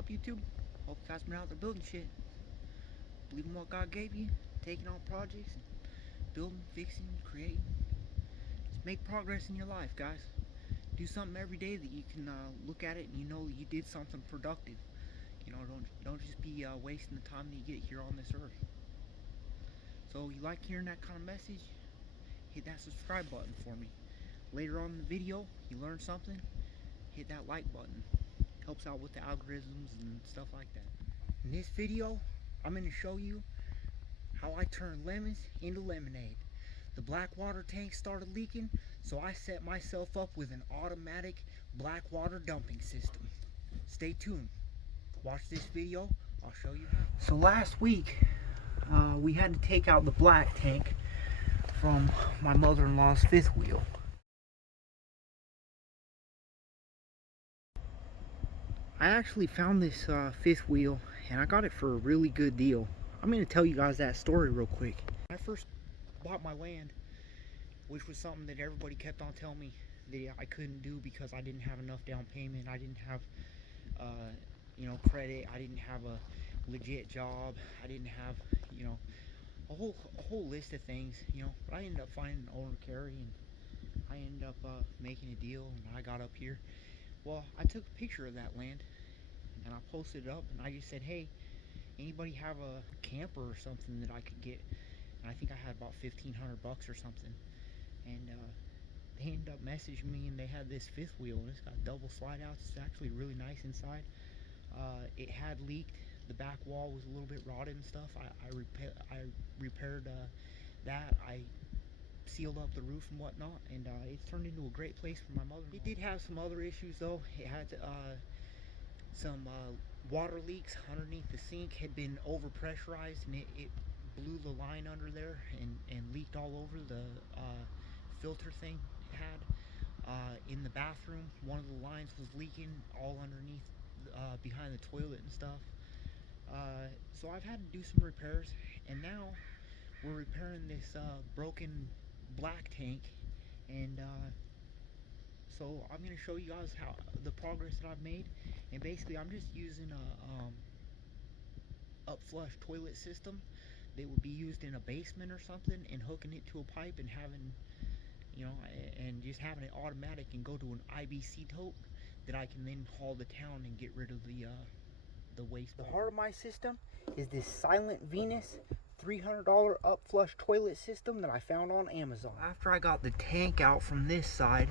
up, YouTube? Hope you guys been out there building shit. Believe in what God gave you, taking on projects, building, fixing, creating. Just make progress in your life, guys. Do something every day that you can look at it and you know you did something productive. You know, don't just be wasting the time that you get here on this earth. So you like hearing that kind of message? Hit that subscribe button for me. Later on in the video, you learn something, hit that like button. Helps out with the algorithms and stuff like that. In this video, I'm going to show you how I turned lemons into lemonade. The blackwater tank started leaking, so I set myself up with an automatic blackwater dumping system. Stay tuned. Watch this video, I'll show you how. So last week, we had to take out the black tank from my mother-in-law's fifth wheel. I actually found this fifth wheel and I got it for a really good deal. I'm going to tell you guys that story real quick. When I first bought my land, which was something that everybody kept on telling me that I couldn't do because I didn't have enough down payment, I didn't have credit, I didn't have a legit job, I didn't have, a whole list of things, but I ended up finding an owner carry and I ended up making a deal and I got up here. Well, I took a picture of that land and I posted it up and I just said, hey, anybody have a camper or something that I could get? And I think I had about $1,500 or something. And they ended up messaging me and they had this fifth wheel and it's got double slide outs. It's actually really nice inside. It had leaked. The back wall was a little bit rotted and stuff. I repaired that. I sealed up the roof and whatnot, and it's turned into a great place for my mother-in-law. It did have some other issues though. It had some water leaks underneath the sink, had been overpressurized, and it blew the line under there and leaked all over the filter thing it had. In the bathroom, one of the lines was leaking all underneath behind the toilet and stuff. So I've had to do some repairs, and now we're repairing this broken black tank, and so I'm going to show you guys how the progress that I've made. And basically I'm just using a Upflush toilet system that would be used in a basement or something, and hooking it to a pipe and having and just having it automatic and go to an IBC tote that I can then haul to town and get rid of the waste. The heart of my system is this Silent Venus $300 Upflush toilet system that I found on Amazon. After I got the tank out from this side,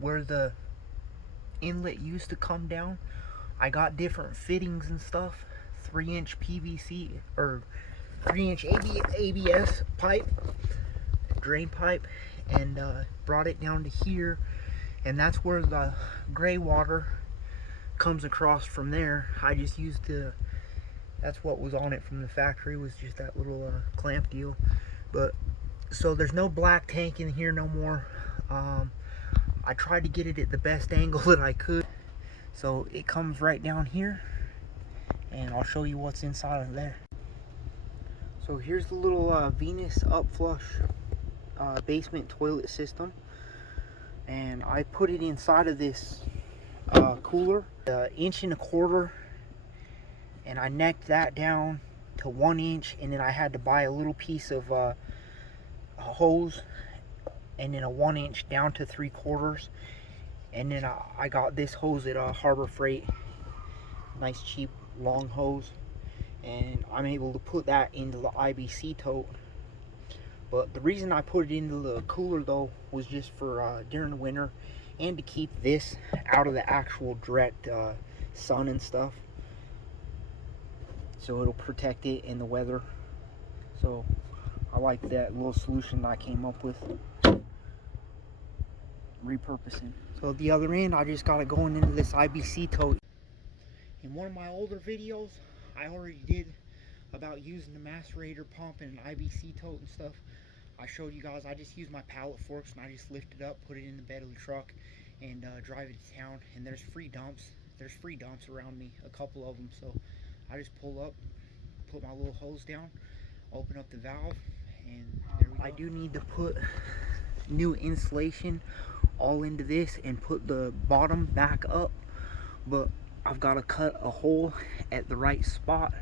where the inlet used to come down, I got different fittings and stuff, 3-inch PVC or 3-inch ABS pipe, drain pipe, and brought it down to here, and that's where the gray water comes across from there. I just used that's what was on it from the factory, was just that little clamp deal. But so there's no black tank in here no more. I tried to get it at the best angle that I could, so it comes right down here, and I'll show you what's inside of there. So here's the little Venus Upflush basement toilet system, and I put it inside of this cooler, 1.25 inches, and I necked that down to 1 inch, and then I had to buy a little piece of a hose, and then a 1 inch down to 3/4, and then I got this hose at Harbor Freight, nice cheap long hose, and I'm able to put that into the IBC tote. But the reason I put it into the cooler though was just for during the winter, and to keep this out of the actual direct sun and stuff, so it'll protect it in the weather. So I like that little solution that I came up with, repurposing. So at the other end, I just got it going into this IBC tote. In one of my older videos, I already did about using the macerator pump and an IBC tote and stuff. I showed you guys I just use my pallet forks and I just lift it up, put it in the bed of the truck, and drive it to town. And there's free dumps. There's free dumps around me, a couple of them. So I just pull up, put my little hose down, open up the valve, and there we go. I do need to put new insulation all into this and put the bottom back up, but I've got to cut a hole at the right spot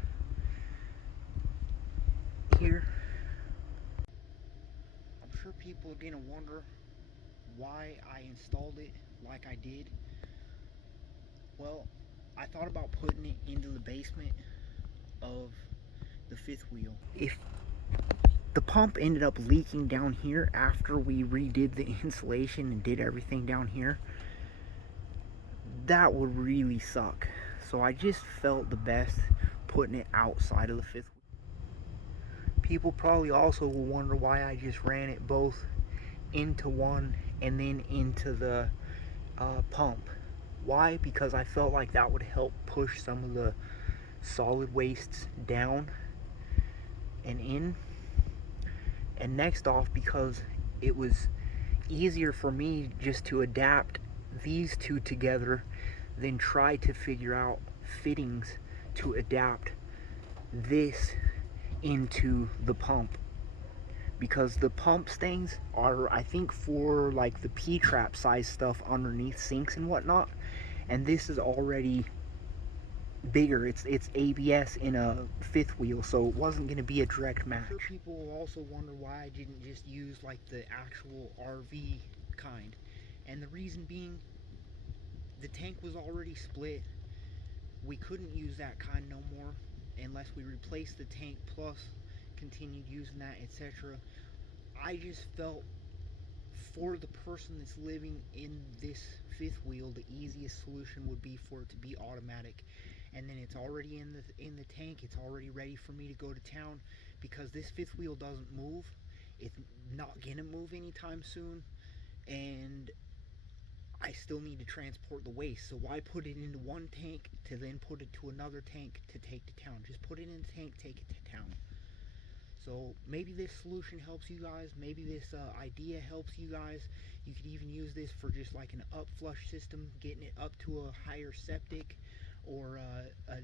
here. I'm sure people are gonna wonder why I installed it like I did. Well, I thought about putting it into the basement of the fifth wheel. If the pump ended up leaking down here after we redid the insulation and did everything down here, that would really suck. So I just felt the best putting it outside of the fifth wheel. People probably also will wonder why I just ran it both into one and then into the pump. Why? Because I felt like that would help push some of the solid wastes down and in. And next off, because it was easier for me just to adapt these two together than try to figure out fittings to adapt this into the pump. Because the pump things are, I think, for like the P-trap size stuff underneath sinks and whatnot, and this is already bigger. It's ABS in a fifth wheel, so it wasn't going to be a direct match. I'm sure people will also wonder why I didn't just use like the actual RV kind, and the reason being, the tank was already split. We couldn't use that kind no more unless we replaced the tank plus continued using that, etc. I just felt for the person that's living in this fifth wheel, the easiest solution would be for it to be automatic, and then it's already in the tank. It's already ready for me to go to town, because this fifth wheel doesn't move. It's not gonna move anytime soon, and I still need to transport the waste. So why put it into one tank to then put it to another tank to take to town? Just put it in the tank, take it to town. So maybe this solution helps you guys. Maybe this idea helps you guys. You could even use this for just like an upflush system, getting it up to a higher septic or a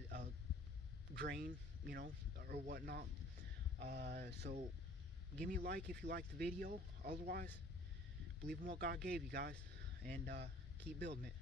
drain, you know, or whatnot. So give me a like if you like the video. Otherwise, believe in what God gave you guys, and keep building it.